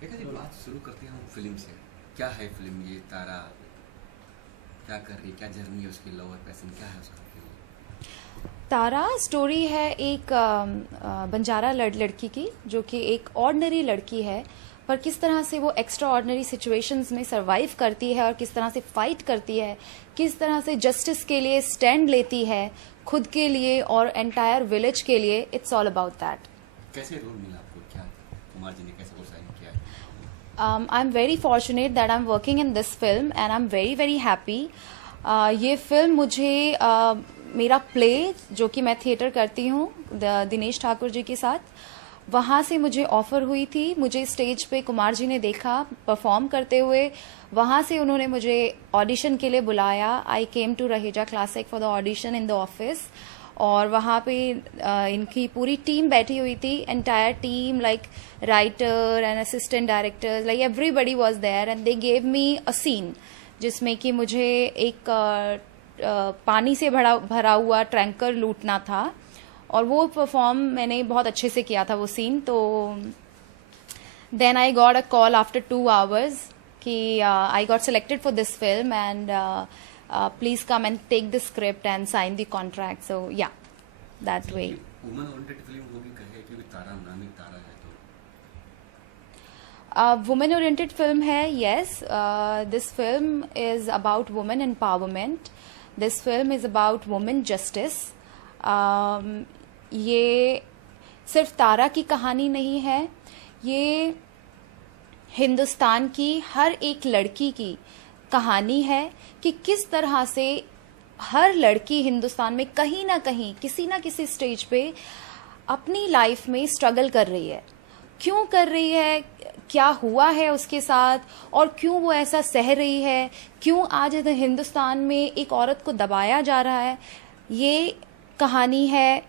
देखा जी, बात शुरू करते हैं हम फिल्म से। क्या है फिल्म ये तारा? क्या कर रही है, क्या जर्नी है उसकी, लव और पैशन क्या है उसका फिल्म? तारा स्टोरी है एक बंजारा लड़की की, जो कि एक ऑर्डिनरी लड़की है, पर किस तरह से वो एक्स्ट्रा ऑर्डिनरी सिचुएशंस में सरवाइव करती है और किस तरह से फाइट करती है, किस तरह से जस्टिस के लिए स्टैंड लेती है, खुद के लिए और एंटायर विलेज के लिए। It's all about that. कैसे रोल मिला आपको, क्या कुमार जी ने कैसे वो साइन किया है? I'm very fortunate that I'm working in this film and I'm very very happy. ये फिल्म मुझे मेरा प्ले जो कि मैं थिएटर करती हूँ दिनेश ठाकुर जी के साथ, वहाँ से मुझे ऑफ़र हुई थी। मुझे स्टेज पे कुमार जी ने देखा परफॉर्म करते हुए, वहाँ से उन्होंने मुझे ऑडिशन के लिए बुलाया। I came to Raheja Classic for the audition in the office, और वहाँ पे इनकी पूरी टीम बैठी हुई थी, entire team, like writer and assistant directors, like everybody was there and they gave me a scene जिसमें कि मुझे एक पानी से भरा हुआ टैंकर लूटना था, और वो परफॉर्म मैंने बहुत अच्छे से किया था वो सीन। तो then I got a call after 2 hours कि I got selected for this film and please come and take the script and sign the contract. So yeah, that way. Woman oriented film होगी कहे, क्योंकि तारा नाम ही तारा है तो। Woman oriented film है, yes. This film is about woman empowerment. This film is about woman justice. ये सिर्फ तारा की कहानी नहीं है, ये हिंदुस्तान की हर एक लड़की की कहानी है कि किस तरह से हर लड़की हिंदुस्तान में कहीं ना कहीं किसी ना किसी स्टेज पे अपनी लाइफ में स्ट्रगल कर रही है। क्यों कर रही है, क्या हुआ है उसके साथ, और क्यों वो ऐसा सह रही है, क्यों आज हिंदुस्तान में एक औरत को दबाया जा रहा है, ये कहानी है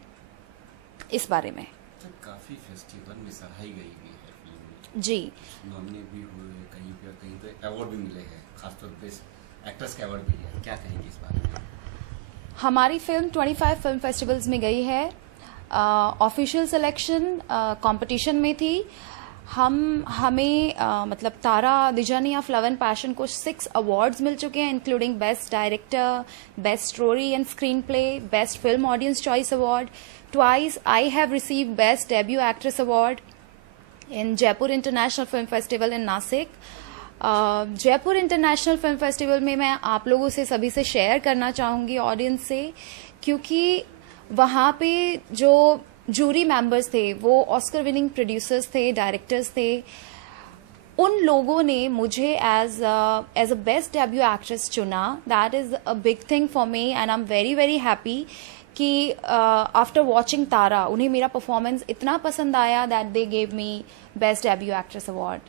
इस बारे में। तो काफी फेस्टिवल में सराही गई हुई है फिल्म। जी, नॉमिनेट भी हुए, कहीं पे अवार्ड भी मिले हैं, खासतौर पे एक्ट्रेस का अवार्ड भी लिया। क्या कहेंगे इस बारे में? हमारी फिल्म 25 फिल्म फेस्टिवल्स में गई है। ऑफिशियल सिलेक्शन कंपटीशन में थी। हमें मतलब तारा Dijani of love and passion को 6 अवार्ड्स मिल चुके हैं, including best director, best story and screen play, best film audience choice award. Twice I have received best debut actress award in Jaipur International Film Festival in Nasik. Jaipur international film festival में मैं आप लोगों से सभी से share करना चाहूँगी, audience से, क्योंकि वहाँ पे जो जूरी मेंबर्स थे वो ऑस्कर विनिंग प्रोड्यूसर्स थे, डायरेक्टर्स थे। उन लोगों ने मुझे as a best debut actress चुना। That is a big thing for me and I am very very happy कि आफ्टर वॉचिंग तारा उन्हें मेरा परफॉर्मेंस इतना पसंद आया that they gave me best debut actress award.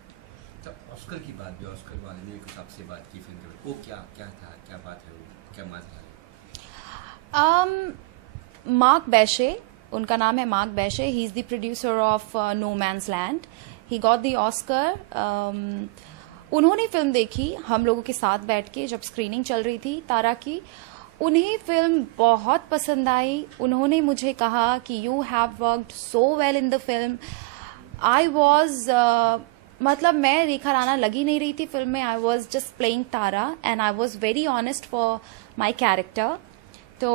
तो ऑस्कर की बात भी, ऑस्कर वाले ने कुछ आपसे बात की फिल्म के, वो क्या क्या था, क्या बात है, वो क्या मजा है? मार्क बैशे, उनका नाम है Mark Baschet, he is the producer of No Man's Land. He got the Oscar. उन्होंने फिल्म देखी हम लोगों के साथ बैठ के जब स्क्रीनिंग चल रही थी तारा की। उन्हें फिल्म बहुत पसंद आई। उन्होंने मुझे कहा कि you have worked so well in the film. I was मतलब मैं रेखा राणा लगी नहीं रही थी फिल्म में। I was just playing Tara and I was very honest for my character. तो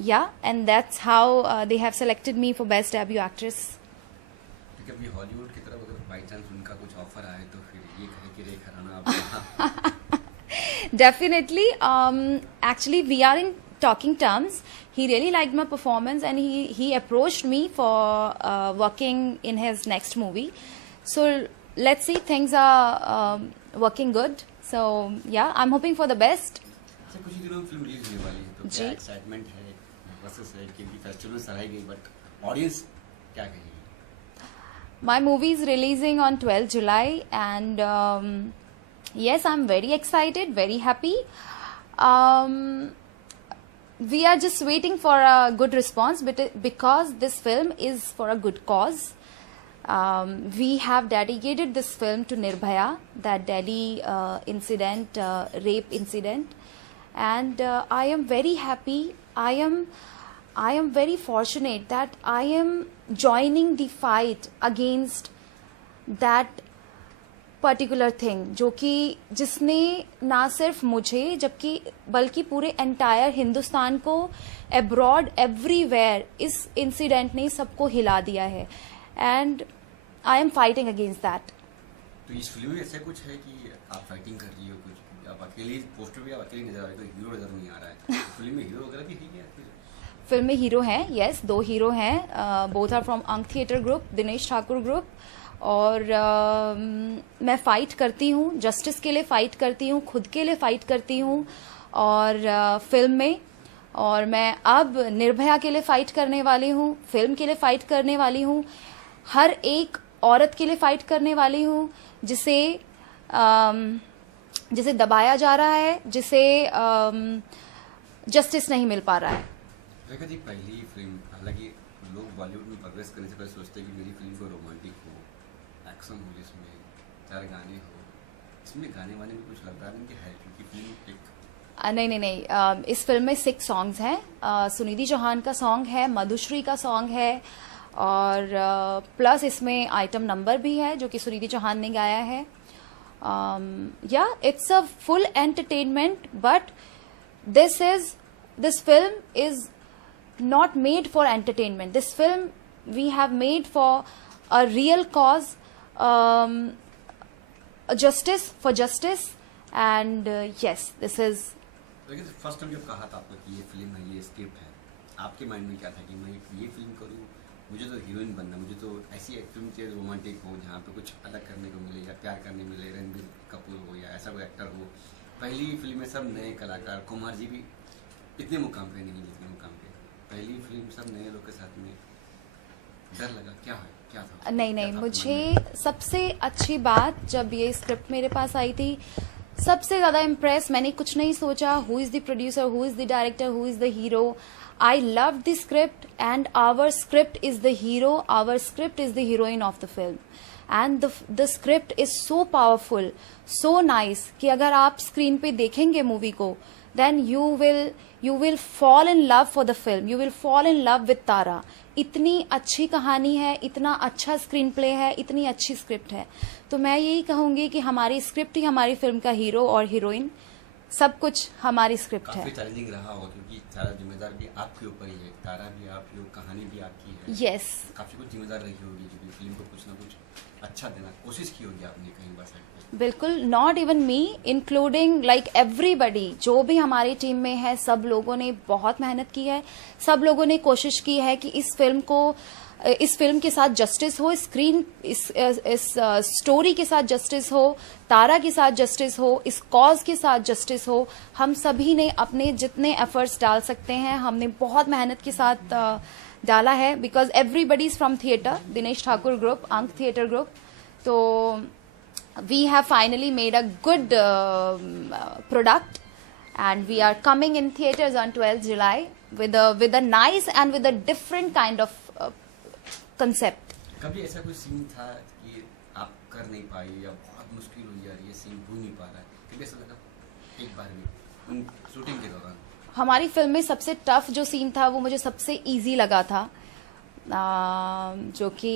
या, and that's how they have selected me for best debut actress. क्योंकि अभी हॉलीवुड की तरफ अगर बाई चांस उनका कुछ ऑफर आए तो फिर ये कहे कि रेखा राणा आप Definitely. Actually, we are in talking terms. He really liked my performance and he approached me for working in his next movie. So let's see, things are working good. So yeah, I'm hoping for the best. अच्छा, कुछ ही दिनों में film release होने वाली है, तो क्या excitement है, प्रोसेस है, क्योंकि फेस्टिवल में सराही गई, बट ऑडियंस क्या कहेगी? My movie is releasing on 12th July and yes, I'm very excited, very happy. Um, we are just waiting for a good response, but because this film is for a good cause. We have dedicated this film to Nirbhaya, that Delhi incident, rape incident, and I am very happy. I am very fortunate that I am joining the fight against that particular thing जो कि जिसने ना सिर्फ मुझे जबकि बल्कि पूरे entire Hindustan को अब्रॉड एवरीवेयर इस इंसिडेंट ने सबको हिला दिया है and I am fighting against that. तो इस फिल्म में ऐसा कुछ है कि आप फाइटिंग कर रही हो, कुछ आप अकेली पोस्टर भी आप अकेली नजर आ रही हो, हीरो नजर नहीं आ रहा है, फिल्म में हीरो वगैरह भी है क्या? फिल्म में हीरो हैं, यस, 2 हीरो हैं, बोथ आर फ्रॉम अंक theatre group, Dinesh Thakur group. और मैं फाइट करती हूँ, जस्टिस के लिए फाइट करती हूँ, खुद के लिए फाइट करती हूँ और फिल्म में। और मैं अब निर्भया के लिए फाइट करने वाली हूँ, फिल्म के लिए फाइट करने वाली हूँ, हर एक औरत के लिए फाइट करने वाली हूँ जिसे जिसे दबाया जा रहा है, जिसे जस्टिस नहीं मिल पा रहा है। रेखा जी, पहली फिल्म, हालांकि लोग बॉलीवुड में प्रोग्रेस करने से पहले सोचते हैं कि मेरी फिल्म को रोमांटिक हो, एक्शन हो, जिसमें 4 गाने हो, इसमें गाने वाने में कुछ लगता नहीं कि है, क्योंकि फिल्म एक नहीं, इस फिल्म में 6 सॉन्ग्स हैं। सुनिधि चौहान का सॉन्ग है, मधुश्री का सॉन्ग है और प्लस इसमें आइटम नंबर भी है जो कि सुनिधि चौहान ने गाया है। या it's a full entertainment, but this film is not made for entertainment. This film we have made for a real cause, a justice for justice, and yes, this is. लेकिन first time जब कहा था आपको कि ये film है, ये script है, आपके माइंड में क्या था कि मैं ये फिल्म करूँ, मुझे तो हीरोइन बनना, मुझे तो ऐसी एक फिल्म चाहिए रोमांटिक हो जहाँ पे कुछ अलग करने को मिले या प्यार करने मिले, रणबीर कपूर हो या ऐसा कोई एक्टर हो। पहली फिल्म में सब नए कलाकार, कुमार जी भी इतने मुकाम पे नहीं, जितने मुकाम पे पहली फिल्म, सब नए लोग के साथ में डर लगा, क्या है, क्या था? नहीं, मुझे सबसे अच्छी बात जब ये स्क्रिप्ट मेरे पास आई थी, सबसे ज्यादा इम्प्रेस, मैंने कुछ नहीं सोचा who is the producer, who is the director, who is the hero. I love the script and our script is the hero, our script is the heroine of the film and the script is so powerful, so nice कि अगर आप screen पे देखेंगे movie को, then you will fall in love for the film, you will fall in love with तारा। इतनी अच्छी कहानी है, इतना अच्छा स्क्रीन प्ले है, इतनी अच्छी स्क्रिप्ट है। तो मैं यही कहूंगी कि हमारी स्क्रिप्ट ही हमारी फिल्म का हीरो और हीरोइन, सब कुछ हमारी स्क्रिप्ट है। काफी चैलेंजिंग रहा हो क्योंकि सारा जिम्मेदार भी आपके ऊपर ही है, तारा भी आप ही हो, कहानी भी आपकी है। यस, काफी कुछ जिम्मेदार रही होगी क्योंकि फिल्म को कुछ ना कुछ अच्छा देना कोशिश की होगी आपने कहीं बस। बिल्कुल, not even me, including like everybody, जो भी हमारी टीम में है, सब लोगों ने बहुत मेहनत की है, सब लोगों ने कोशिश की है कि इस फिल्म के साथ जस्टिस हो, इस स्टोरी के साथ जस्टिस हो, तारा के साथ जस्टिस हो, इस कॉज के साथ जस्टिस हो। हम सभी ने अपने जितने एफर्ट्स डाल सकते हैं, हमने बहुत मेहनत के साथ डाला है, because everybody is from theatre, Dinesh Thakur group, अंक थिएटर ग्रुप। तो we have finally made a good product and we are coming in theaters on 12th July with a nice and with a different kind of concept. कभी ऐसा कोई scene था कि आप कर नहीं पाई या बहुत मुश्किल हो जा रही है, सीन हो नहीं पा रहा है, कभी ऐसा लगा एक बार भी शूटिंग के दौरान? हमारी फिल्म में सबसे टफ जो सीन था वो मुझे सबसे इजी लगा था, जो कि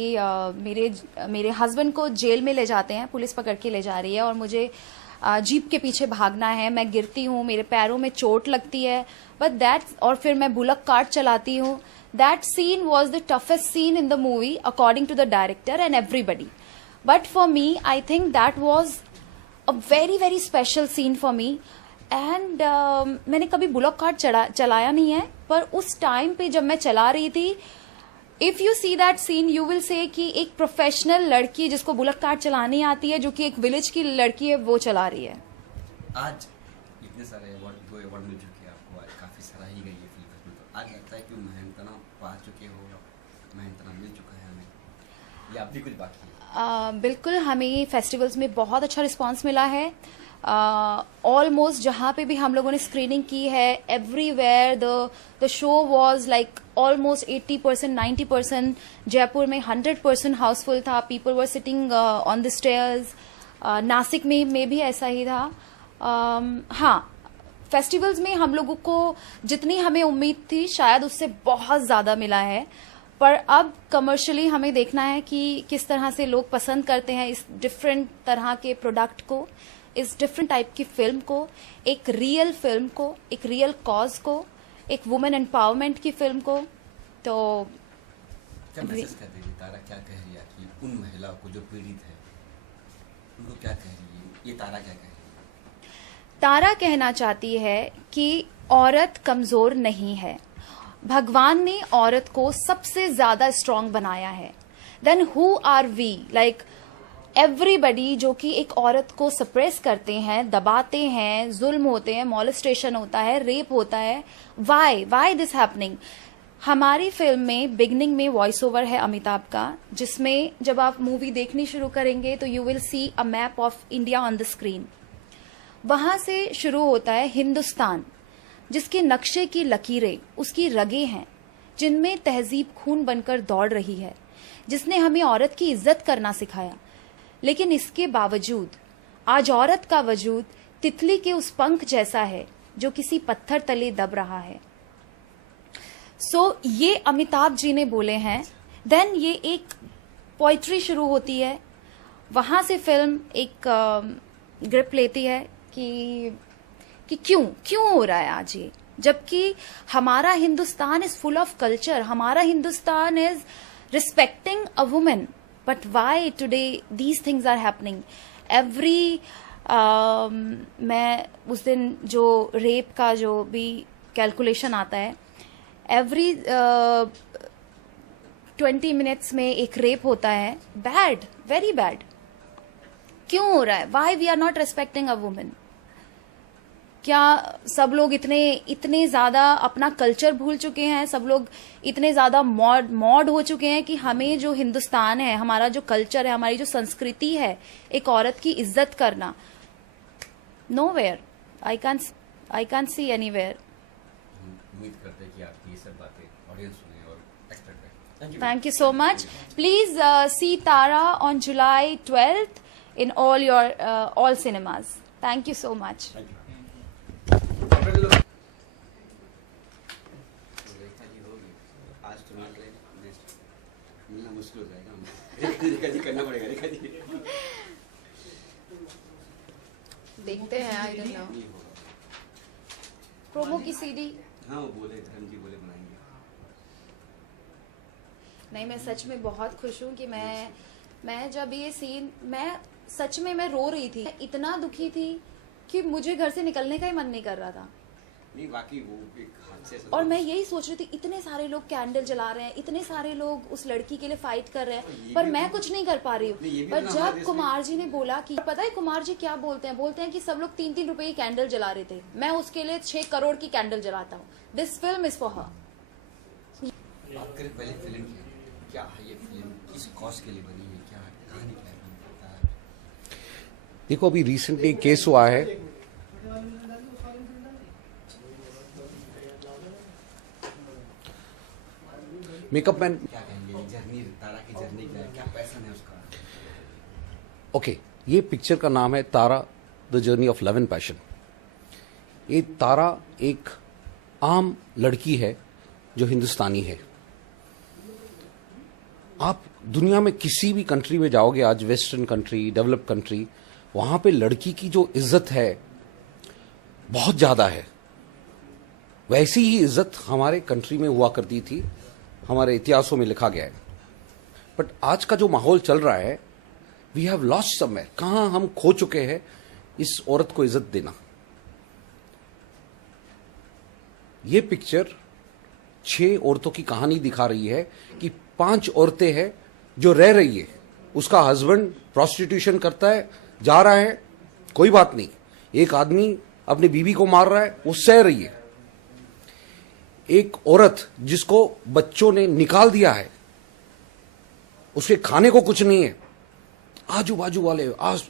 मेरे हस्बैंड को जेल में ले जाते हैं, पुलिस पकड़ के ले जा रही है और मुझे जीप के पीछे भागना है। मैं गिरती हूँ, मेरे पैरों में चोट लगती है, बट और फिर मैं बुलक कार्ट चलाती हूँ। That scene was the toughest scene in the movie according to the director and everybody, but for me I think that was a very very special scene for me. And मैंने कभी bullock cart चलाया नहीं है, पर उस time पे जब मैं चला रही थी, if you see that seen you will say कि एक प्रोफेशनल लड़की जिसको बुलक कार्ट चलानी आती है, जो कि एक विलेज की लड़की है, वो चला रही है। आज इतने सारे अवार्ड मिल चुके हैं आपको, काफी सराही गई है फिल्म में, तो आज लगता है कि मेहनतना पा चुके हो, मेहनतना मिल चुका है हमें, या अब भी कुछ बाकी है? बिल्कुल, हमें फेस्टिवल्स में बहुत अच्छा रिस्पांस मिला है। ऑलमोस्ट जहाँ पे भी हम लोगों ने स्क्रीनिंग की है, everywhere the show was like almost 80% 90%। Jaipur में 100% हाउसफुल था, people were sitting on the stairs. Nashik में भी ऐसा ही था। हाँ, फेस्टिवल्स में हम लोगों को जितनी हमें उम्मीद थी शायद उससे बहुत ज़्यादा मिला है। पर अब कमर्शियली हमें देखना है कि किस तरह से लोग पसंद करते हैं इस डिफरेंट तरह के प्रोडक्ट को, इस डिफरेंट टाइप की फिल्म को, एक रियल फिल्म को, एक रियल कॉज को, एक वुमेन एम्पावरमेंट की फिल्म को। तो क्या मैसेज कर रही है तारा, क्या कह रही है कि उन महिलाओं को जो पीड़ित है उनको क्या कह रही है, ये तारा क्या कह रही है? तारा कहना चाहती है कि औरत कमजोर नहीं है, भगवान ने औरत को सबसे ज्यादा स्ट्रांग बनाया है। Then who are we, like everybody जो कि एक औरत को सप्रेस करते हैं, दबाते हैं, जुल्म होते हैं, मॉलेस्टेशन होता है, रेप होता है। Why this happening? हमारी फिल्म में बिगनिंग में वॉइस ओवर है अमिताभ का, जिसमें जब आप मूवी देखनी शुरू करेंगे तो you will see a map of India on the screen. वहां से शुरू होता है हिंदुस्तान, जिसके नक्शे की लकीरें उसकी रगें हैं, जिनमें तहजीब खून बनकर दौड़ रही है, जिसने हमें औरत की इज्जत करना सिखाया। लेकिन इसके बावजूद आज औरत का वजूद तितली के उस पंख जैसा है जो किसी पत्थर तले दब रहा है। ये अमिताभ जी ने बोले हैं। देन ये एक पोइट्री शुरू होती है, वहां से फिल्म एक ग्रिप लेती है कि क्यों हो रहा है आज ये, जबकि हमारा Hindustan is full of culture, हमारा Hindustan is respecting a women, but why today these things are happening every. मैं उस दिन जो रेप का जो भी कैलकुलेशन आता है, एवरी 20 मिनट्स में एक रेप होता है। Bad, very bad. क्यों हो रहा है? Why we are not respecting a women? क्या सब लोग इतने ज्यादा अपना कल्चर भूल चुके हैं? सब लोग इतने ज्यादा मॉड हो चुके हैं कि हमें जो हिंदुस्तान है, हमारा जो कल्चर है, हमारी जो संस्कृति है, एक औरत की इज्जत करना, nowhere, I can see anywhere. उम्मीद करते हैं कि आपकी ये सब बातें ऑडियंस सुने और एक्सपेक्ट करें। Thank you so much. Please see Tara on July 12th in all cinemas. Thank you so much. Thank you. आज तो मिलना मुश्किल हो जाएगा, रेखा जी करना पड़ेगा। रेखा जी देखते हैं, आई डोंट नो। नहीं होगा। प्रोमो की सीडी हाँ वो बोले, धर्म जी बोले बनाएंगे। नहीं, मैं सच में बहुत खुश हूँ कि मैं जब ये सीन, मैं सच में मैं रो रही थी, इतना दुखी थी कि मुझे घर से निकलने का ही मन नहीं कर रहा था। नहीं वाकई वो एक हादसे से, और मैं यही सोच रही थी, इतने सारे लोग कैंडल जला रहे हैं, इतने सारे लोग उस लड़की के लिए फाइट कर रहे हैं, पर मैं कुछ नहीं कर पा रही हूँ। पर जब कुमार जी ने बोला कि, पता है कुमार जी क्या बोलते हैं कि सब लोग 3-3 रुपए की कैंडल जला रहे थे, मैं उसके लिए 6 करोड़ की कैंडल जलाता हूँ। This film is for her. बात करें पहले फिल्म की, क्या है ये फिल्म, किस कॉज के लिए बनी है, क्या कहानी क्या है? देखो, अभी रिसेंटली केस हुआ है, मेकअप मैन। क्या कहेंगे जर्नी, तारा की जर्नी क्या पैशन है उसका? ओके, ये पिक्चर का नाम है Tara the journey of love and passion. ये तारा एक आम लड़की है जो हिंदुस्तानी है। आप दुनिया में किसी भी कंट्री में जाओगे, आज वेस्टर्न कंट्री, डेवलप कंट्री, वहां पे लड़की की जो इज्जत है बहुत ज्यादा है। वैसी ही इज्जत हमारे कंट्री में हुआ करती थी, हमारे इतिहासों में लिखा गया है। बट आज का जो माहौल चल रहा है, वी हैव लॉस्ट समवेयर, कहां हम खो चुके हैं इस औरत को इज्जत देना। ये पिक्चर 6 औरतों की कहानी दिखा रही है कि 5 औरतें हैं जो रह रही है, उसका हस्बैंड प्रोस्टिट्यूशन करता है, जा रहा है, कोई बात नहीं। एक आदमी अपनी बीवी को मार रहा है, वो सह रही है। एक औरत जिसको बच्चों ने निकाल दिया है, उसके खाने को कुछ नहीं है, आजू बाजू वाले आज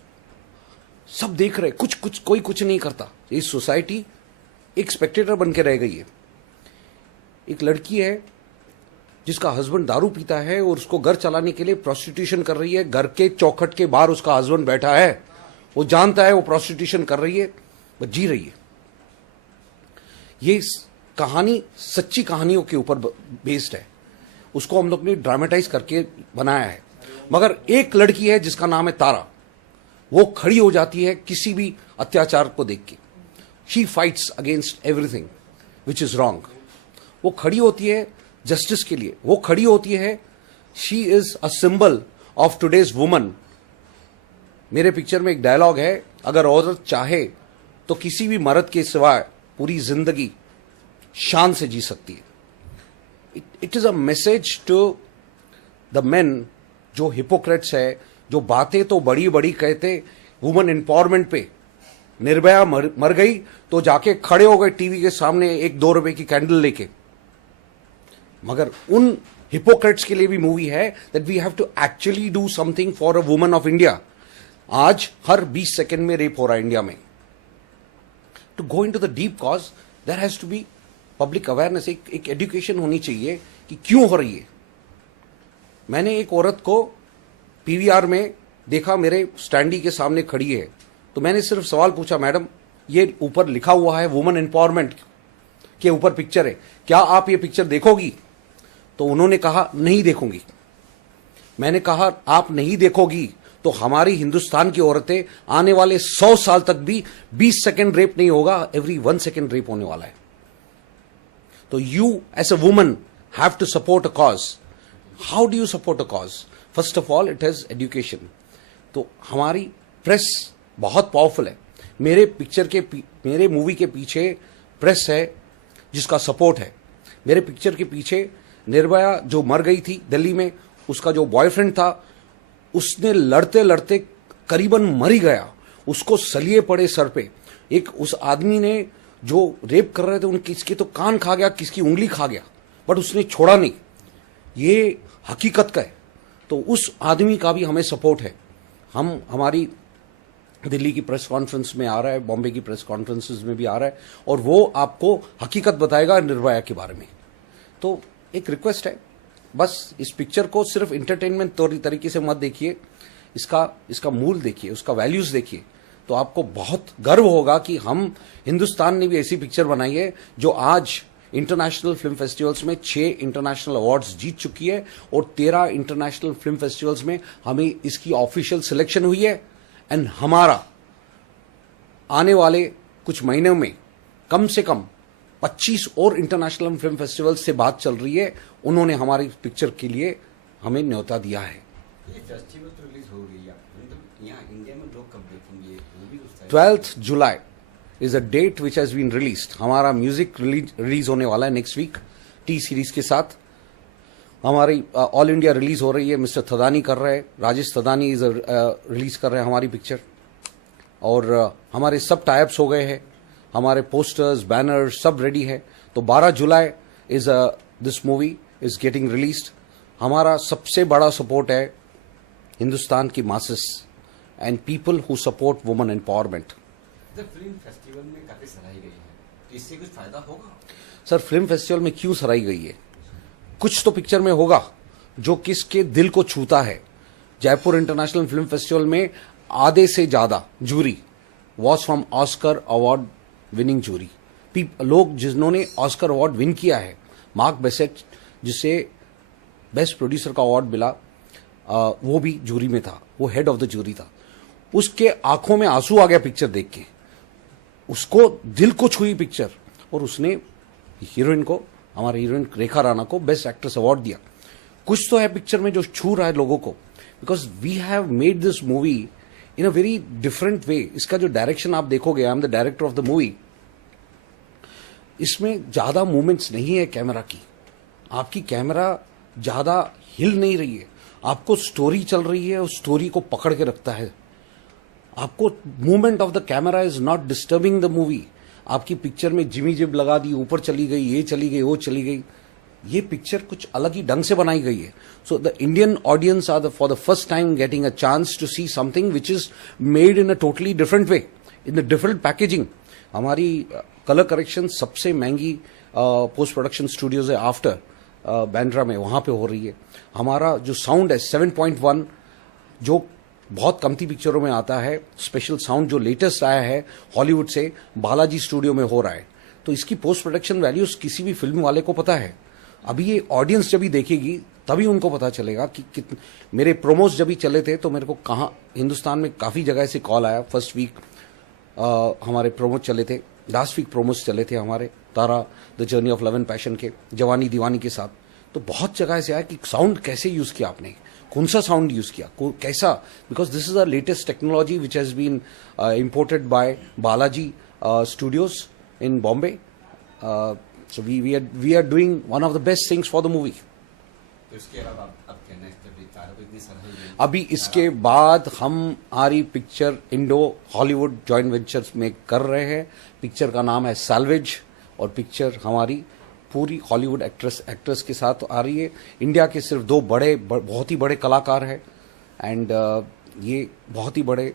सब देख रहे, कोई कुछ नहीं करता। ये सोसाइटी एक स्पेक्टेटर बन के रह गई है। एक लड़की है जिसका हस्बैंड दारू पीता है और उसको घर चलाने के लिए प्रोस्टिट्यूशन कर रही है। घर के चौखट के बाहर उसका हस्बैंड बैठा है, वो जानता है वो प्रोस्टिट्यूशन कर रही है, वो जी रही है। ये कहानी सच्ची कहानियों के ऊपर बेस्ड है उसको हम लोग ने ड्रामेटाइज करके बनाया है। मगर एक लड़की है जिसका नाम है तारा, वो खड़ी हो जाती है किसी भी अत्याचार को देख के। She fights against everything which is wrong. वो खड़ी होती है जस्टिस के लिए, वो खड़ी होती है। She is a symbol of today's woman. मेरे पिक्चर में एक डायलॉग है, अगर औरत चाहे तो किसी भी मर्द के सिवाय पूरी जिंदगी शान से जी सकती है। It is a message to the men जो हिपोक्रेट्स है, जो बातें तो बड़ी बड़ी कहते वुमेन एम्पावरमेंट पे। निर्भया मर गई तो जाके खड़े हो गए टीवी के सामने 1-2 रुपए की कैंडल लेके। मगर उन हिपोक्रेट्स के लिए भी मूवी है that we have to actually do something for a woman of India. आज हर 20 सेकंड में रेप हो रहा है इंडिया में। To go into the deep cause there has to be public awareness, एक एजुकेशन होनी चाहिए कि क्यों हो रही है। मैंने एक औरत को पीवीआर में देखा, मेरे स्टैंडी के सामने खड़ी है, तो मैंने सिर्फ सवाल पूछा, मैडम ये ऊपर लिखा हुआ है वुमेन एम्पावरमेंट के ऊपर पिक्चर है, क्या आप ये पिक्चर देखोगी? तो उन्होंने कहा नहीं देखूंगी। मैंने कहा आप नहीं देखोगी तो हमारी हिंदुस्तान की औरतें आने वाले 100 साल तक भी 20 सेकंड रेप नहीं होगा, एवरी 1 सेकंड रेप होने वाला है। तो you as a woman have to support a cause. How do you support a cause? First of all it is education. तो हमारी प्रेस बहुत पावरफुल है। मेरे मूवी के पीछे प्रेस है जिसका सपोर्ट है। मेरे पिक्चर के पीछे निर्भया जो मर गई थी दिल्ली में, उसका जो बॉयफ्रेंड था, उसने लड़ते लड़ते करीबन मर ही गया। उसको सलिए पड़े सर पे। एक उस आदमी ने जो रेप कर रहे थे उन किसके तो कान खा गया, किसकी उंगली खा गया, बट उसने छोड़ा नहीं। ये हकीकत का है। तो उस आदमी का भी हमें सपोर्ट है। हमारी दिल्ली की प्रेस कॉन्फ्रेंस में आ रहा है, बॉम्बे की प्रेस कॉन्फ्रेंसेस में भी आ रहा है, और वो आपको हकीकत बताएगा निर्भया के बारे में। तो एक रिक्वेस्ट है, बस इस पिक्चर को सिर्फ इंटरटेनमेंट तरीके से मत देखिए, इसका मूल देखिए, उसका वैल्यूज देखिए, तो आपको बहुत गर्व होगा कि हम हिंदुस्तान ने भी ऐसी पिक्चर बनाई है जो आज इंटरनेशनल फिल्म फेस्टिवल्स में 6 इंटरनेशनल अवार्ड्स जीत चुकी है, और 13 इंटरनेशनल फिल्म फेस्टिवल्स में हमें इसकी ऑफिशियल सिलेक्शन हुई है। एंड हमारा आने वाले कुछ महीनों में कम से कम 25 और इंटरनेशनल फिल्म फेस्टिवल्स से बात चल रही है। उन्होंने हमारी पिक्चर के लिए हमें न्योता दिया है। ये फेस्टिवल तो रिलीज हो गई है, मतलब यहाँ इंडिया में लोग कब देखेंगे movie? 12th July is a date which has been released. हमारा म्यूजिक रिलीज होने वाला है नेक्स्ट वीक टी सीरीज के साथ। हमारी ऑल इंडिया रिलीज हो रही है, मिस्टर थदानी कर रहे हैं, राजेश थदानी इज रिलीज कर रहे हैं हमारी पिक्चर। और हमारे सब टाइप्स हो गए हैं, हमारे पोस्टर्स बैनर्स सब रेडी है। तो 12 जुलाई is this movie is getting released. हमारा सबसे बड़ा सपोर्ट है हिंदुस्तान की masses and people who support women empowerment. Film festival में काफी सराही गई है, तो इससे कुछ फायदा होगा? सर, फिल्म फेस्टिवल में क्यों सराही गई है? कुछ तो पिक्चर में होगा जो किसके दिल को छूता है। जयपुर इंटरनेशनल फिल्म फेस्टिवल में आधे से ज्यादा jury was from Oscar award winning jury. लोग जिन्होंने ऑस्कर अवार्ड विन किया है, मार्क बेसेट जिसे बेस्ट प्रोड्यूसर का अवार्ड मिला, वो भी जूरी में था, वो हेड ऑफ द जूरी था। उसके आंखों में आंसू आ गया पिक्चर देख के, उसको दिल को छुई पिक्चर, और उसने हीरोइन को, हमारे हीरोइन रेखा राणा को बेस्ट एक्ट्रेस अवार्ड दिया। कुछ तो है पिक्चर में जो छू रहा है लोगों को, because we have made this movie in a very different way. इसका जो डायरेक्शन आप देखोगे, I am the director of the movie, इसमें ज्यादा मूवमेंट्स नहीं है कैमरा की। आपकी कैमरा ज्यादा हिल नहीं रही है, आपको स्टोरी चल रही है और स्टोरी को पकड़ के रखता है। आपको movement of the camera is not disturbing the movie. आपकी पिक्चर में जिमी जिब लगा दी, ऊपर चली गई, ये चली गई, वो चली गई। ये पिक्चर कुछ अलग ही ढंग से बनाई गई है। So the Indian audience are for the first time getting a chance to see something which is made in a totally different way, in the different packaging. हमारी कलर करेक्शन सबसे महंगी पोस्ट प्रोडक्शन स्टूडियोज है after Bandra में, वहां पे हो रही है। हमारा जो साउंड है 7.1, जो बहुत कमती पिक्चरों में आता है, स्पेशल साउंड जो लेटेस्ट आया है हॉलीवुड से, बालाजी स्टूडियो में हो रहा है। तो इसकी पोस्ट प्रोडक्शन वैल्यूज किसी भी फिल्म वाले को पता है। अभी ये ऑडियंस जब भी देखेगी तभी उनको पता चलेगा कि मेरे प्रोमोस जब भी चले थे तो मेरे को कहाँ हिंदुस्तान में काफ़ी जगह से कॉल आया। फर्स्ट वीक हमारे प्रोमोस चले थे, लास्ट वीक प्रोमोस चले थे हमारे Tara the journey of love and passion के जवानी दीवानी के साथ। तो बहुत जगह से आया कि साउंड कैसे यूज़ किया आपने, कौन सा साउंड यूज़ किया, कैसा, because this is a latest technology which has been imported by Balaji studios in Bombay. So we are doing one of the best things for the movie. तो इसके अलावा अब क्या नेक्स्ट तारा को इतनी सराहना मिली। अभी इसके बाद हम हमारी picture Indo Hollywood joint ventures में कर रहे हैं। पिक्चर का नाम है सैल्वेज और पिक्चर हमारी पूरी हॉलीवुड एक्ट्रेस के साथ आ रही है। इंडिया के सिर्फ दो बहुत ही बड़े कलाकार हैं एंड ये बहुत ही बड़े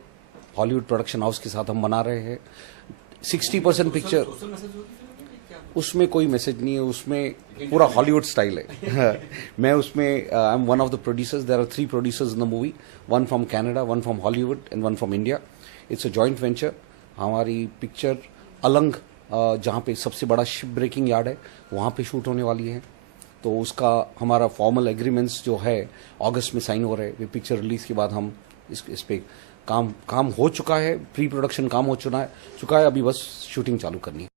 हॉलीवुड प्रोडक्शन हाउस के साथ हम बना रहे हैं। 60% पिक्चर, सोशल मैसेज होगी क्या? उसमें कोई मैसेज नहीं है, उसमें पूरा हॉलीवुड स्टाइल है। मैं उसमें I am one of the producers. There are 3 producers in the movie, 1 from Canada, 1 from Hollywood and 1 from India. It's a joint venture. हमारी पिक्चर अलंग जहाँ पे सबसे बड़ा शिप ब्रेकिंग यार्ड है वहाँ पे शूट होने वाली है। तो उसका हमारा फॉर्मल एग्रीमेंट्स जो है अगस्त में साइन हो रहे हैं। पिक्चर रिलीज के बाद हम इस पे काम हो चुका है, प्री प्रोडक्शन काम हो चुका है, अभी बस शूटिंग चालू करनी है।